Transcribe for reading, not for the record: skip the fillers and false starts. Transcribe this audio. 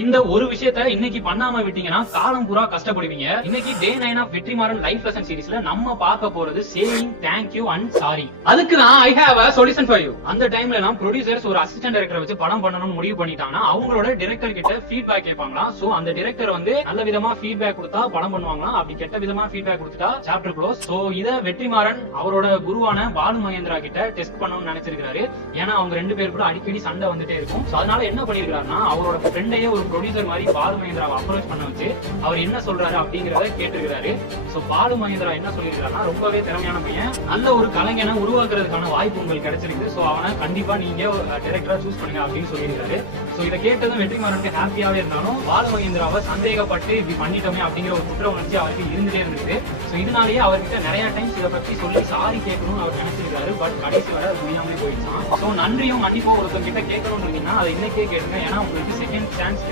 இந்த ஒரு விஷயத்த இன்னைக்கு பண்ணாம விட்டீங்கன்னா காலம் பூரா கஷ்டப்படுவீங்க. இன்னைக்கு டே 9 ஆஃப் வெற்றிமாறன் லைஃப் லெசன் சீரிஸ்ல நம்ம பார்க்க போறது saying thank you and sorry. அதுக்கு தான் I have a solution for you. அந்த டைம்ல நான் ப்ரொடியூசர்ஸ் ஒரு அசிஸ்டன்ட் டைரக்டரை வச்சு படம் பண்ணணும்னு முடிவு பண்ணிட்டாங்கன்னா அவங்களோட டைரக்டர் கிட்ட ஃபீட்பேக் கேட்பாங்களா. சோ அந்த டைரக்டர் வந்து நல்ல விதமா ஃபீட்பேக் கொடுத்தா படம் பண்ணுவாங்களா, அப்படி கெட்ட விதமா ஃபீட்பேக் கொடுத்துட்டா சாப்டர் க்ளோஸ். சோ இத வெற்றிமாறன் அவரோட குருவான பாலு மகேந்திரா கிட்ட டெஸ்ட் பண்ணணும்னு நினைச்சிருக்காரு. ஏன்னா அவங்க ரெண்டு பேர் கூட அடிக்கடி சண்டை வந்துட்டே இருக்கும். அதனால என்ன பண்ணிருக்காருன்னா அவரோட ஃப்ரெண்டையே ஒரு ப்ரொடியூசர் மாதிரி பாலு மகேந்திராவை அப்ரோச் பண்ண வச்சு அவர் என்ன சொல்றாரு அப்படிங்கறத கேட்டிருக்காரு. சோ பாலு மகேந்திரா என்ன சொல்லிருக்காருன்னா ரொம்பவே திறமையான பையன், நல்ல ஒரு கலைஞனை உருவாக்குறதுக்கான வாய்ப்பு உங்களுக்கு கிடைச்சிருக்கு. சோ அவனை கண்டிப்பா நீங்க டைரக்டரா சூஸ் பண்ணுங்க அப்படின்னு சொல்லியிருக்காரு. சோ இதை கேட்டதும் வெற்றிமாறனுக்கு ஹாப்பியாவே இருந்தாலும் பாலு மகேந்திராவை சந்தேகப்பட்டு இப்படி பண்ணிட்டோமே அப்படிங்கிற ஒரு குற்ற உணர்ச்சி அவருக்கு இருந்துட்டே இருந்திருக்கு. சோ இதனாலேயே அவர்கிட்ட நிறைய டைம்ஸ் இதை பத்தி சொல்லி சாரி கேட்கணும்னு அவர் நினைச்சிருக்காரு. பட் கடைசி வரை முடியாமலே போயிடுச்சான். சோ நன்றியும் மன்னிப்போ ஒருத்தர் கிட்ட கேட்கணும்னு இருந்தீங்கன்னா அதை இன்னைக்கே கேளுங்க. ஏன்னா உங்களுக்கு செகண்ட் சான்ஸ்